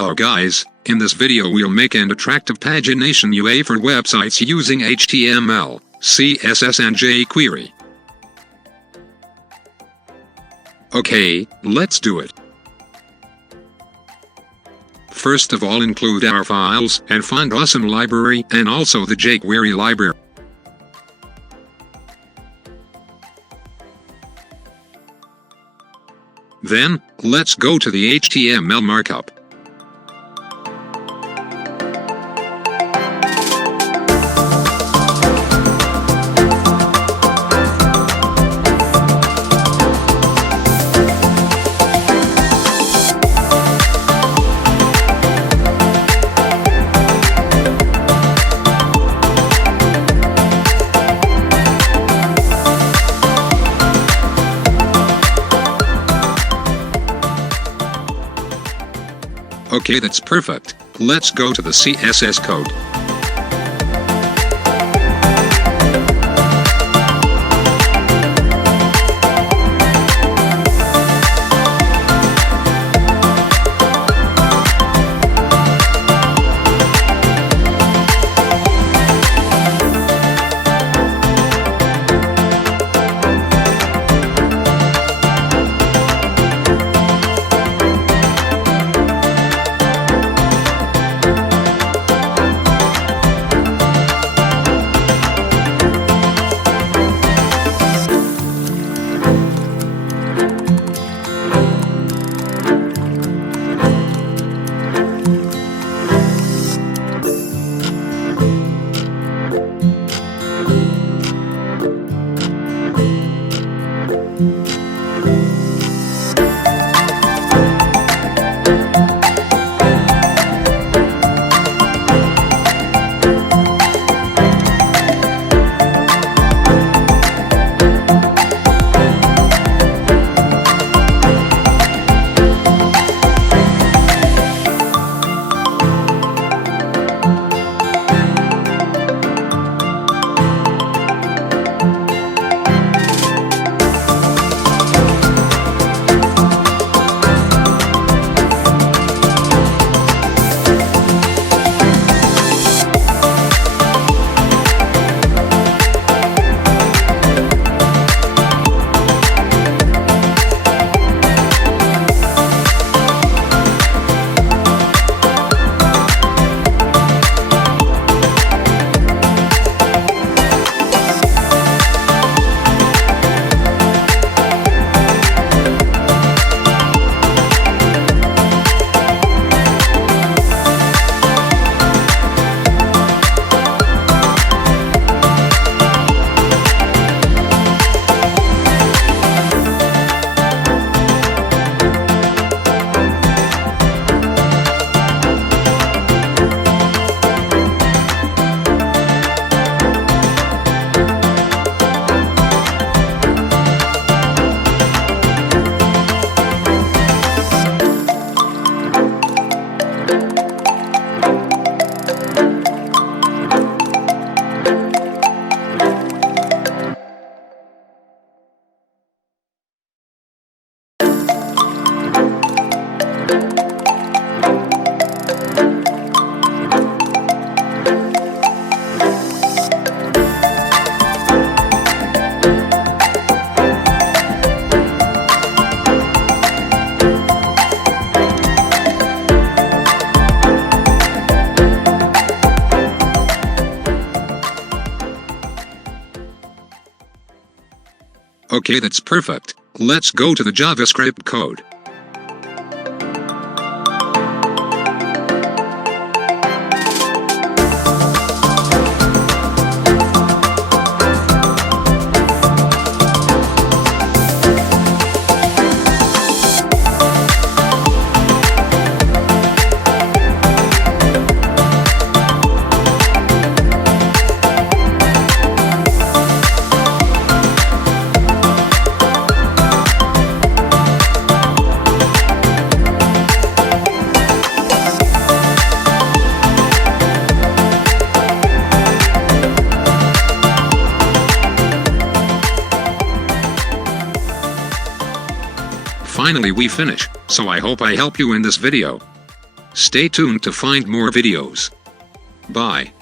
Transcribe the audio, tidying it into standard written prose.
Hello guys, in this video we'll make an attractive pagination UI for websites using HTML, CSS and jQuery. Okay, let's do it. First of all, include our files and find Awesome Library and also the jQuery library. Then, let's go to the HTML markup. Okay, that's perfect. Let's go to the CSS code. Okay, that's perfect. Let's go to the JavaScript code. Finally we finish, so I hope I help you in this video. Stay tuned to find more videos. Bye.